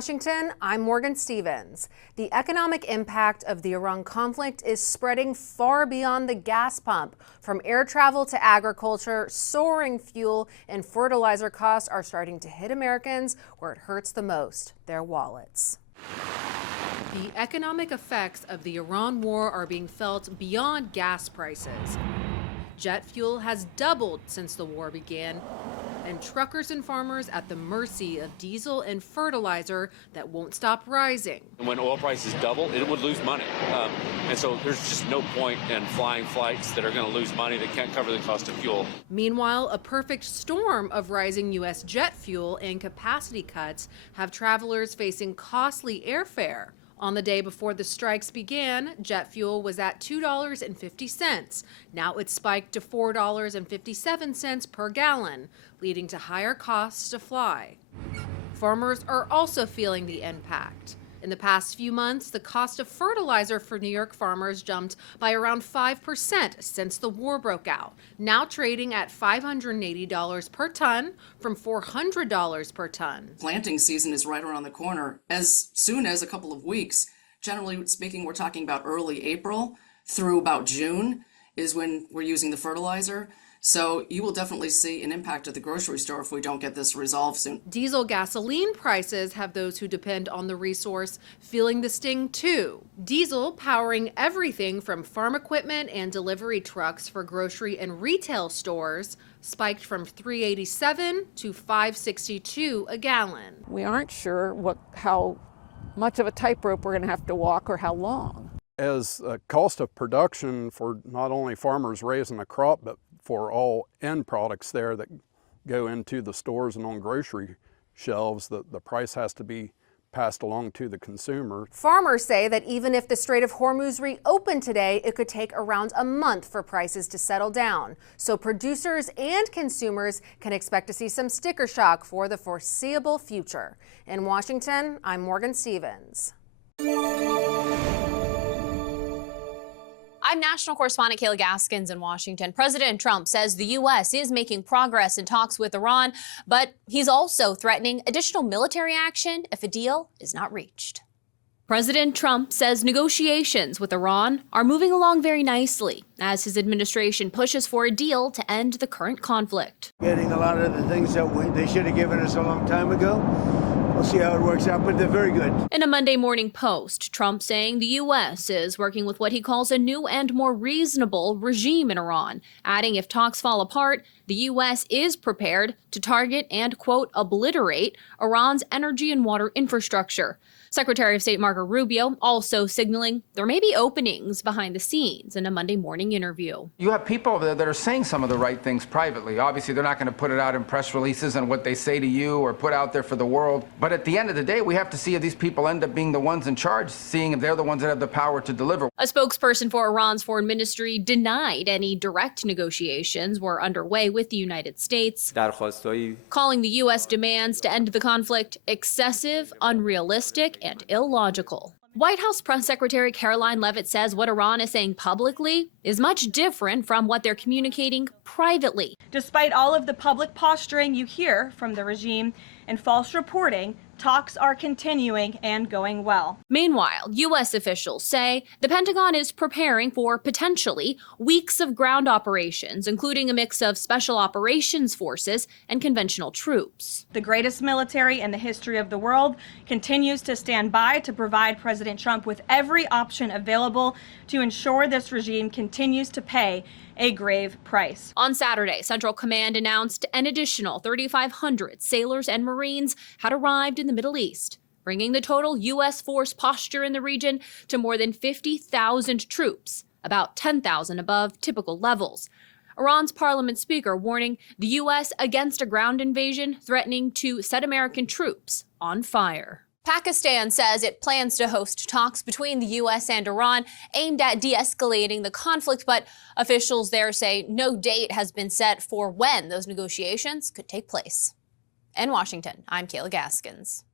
Washington, I'm Morgan Stevens. The economic impact of the Iran conflict is spreading far beyond the gas pump. From air travel to agriculture, soaring fuel and fertilizer costs are starting to hit Americans where it hurts the most, their wallets. The economic effects of the Iran war are being felt beyond gas prices. Jet fuel has doubled since the war began, and truckers and farmers at the mercy of diesel and fertilizer that won't stop rising. When oil prices double, it would lose money. And so there's just no point in flying flights that are going to lose money that can't cover the cost of fuel. Meanwhile, a perfect storm of rising U.S. jet fuel and capacity cuts have travelers facing costly airfare. On the day before the strikes began, jet fuel was at $2.50. Now it's spiked to $4.57 per gallon, leading to higher costs to fly. Farmers are also feeling the impact. In the past few months, the cost of fertilizer for New York farmers jumped by around 5% since the war broke out, now trading at $580 per ton from $400 per ton. Planting season is right around the corner, as soon as a couple of weeks. Generally speaking, we're talking about early April through about June is when we're using the fertilizer. So you will definitely see an impact at the grocery store if we don't get this resolved soon. Diesel gasoline prices have those who depend on the resource feeling the sting too. Diesel powering everything from farm equipment and delivery trucks for grocery and retail stores spiked from $3.87 to $5.62 a gallon. We aren't sure how much of a tightrope we're going to have to walk or how long. As a cost of production for not only farmers raising a crop, but for all end products there that go into the stores and on grocery shelves, the price has to be passed along to the consumer. Farmers say that even if the Strait of Hormuz reopened today, it could take around a month for prices to settle down. So producers and consumers can expect to see some sticker shock for the foreseeable future. In Washington, I'm Morgan Stevens. I'm national correspondent Kayla Gaskins in Washington. President Trump says the U.S. is making progress in talks with Iran, but he's also threatening additional military action if a deal is not reached. President Trump says negotiations with Iran are moving along very nicely as his administration pushes for a deal to end the current conflict. Getting a lot of the things that they should have given us a long time ago. We'll see how it works out, but they're very good. In a Monday Morning Post, Trump saying the U.S. is working with what he calls a new and more reasonable regime in Iran, adding if talks fall apart, the U.S. is prepared to target and, quote, obliterate Iran's energy and water infrastructure. Secretary of State Marco Rubio also signaling there may be openings behind the scenes in a Monday morning interview. You have people over there that are saying some of the right things privately. Obviously, they're not going to put it out in press releases and what they say to you or put out there for the world. But at the end of the day, we have to see if these people end up being the ones in charge, seeing if they're the ones that have the power to deliver. A spokesperson for Iran's foreign ministry denied any direct negotiations were underway with the United States, calling the U.S. demands to end the conflict excessive, unrealistic, and illogical. White House Press Secretary Caroline Leavitt says what Iran is saying publicly is much different from what they're communicating privately. Despite all of the public posturing you hear from the regime and false reporting, talks are continuing and going well. Meanwhile, U.S. officials say the Pentagon is preparing for potentially weeks of ground operations, including a mix of special operations forces and conventional troops. The greatest military in the history of the world continues to stand by to provide President Trump with every option available to ensure this regime continues to pay a grave price. On Saturday, Central Command announced an additional 3,500 sailors and Marines had arrived in the Middle East, bringing the total U.S. force posture in the region to more than 50,000 troops, about 10,000 above typical levels. Iran's parliament speaker warning the U.S. against a ground invasion threatening to set American troops on fire. Pakistan says it plans to host talks between the U.S. and Iran aimed at de-escalating the conflict, but officials there say no date has been set for when those negotiations could take place. In Washington, I'm Kayla Gaskins.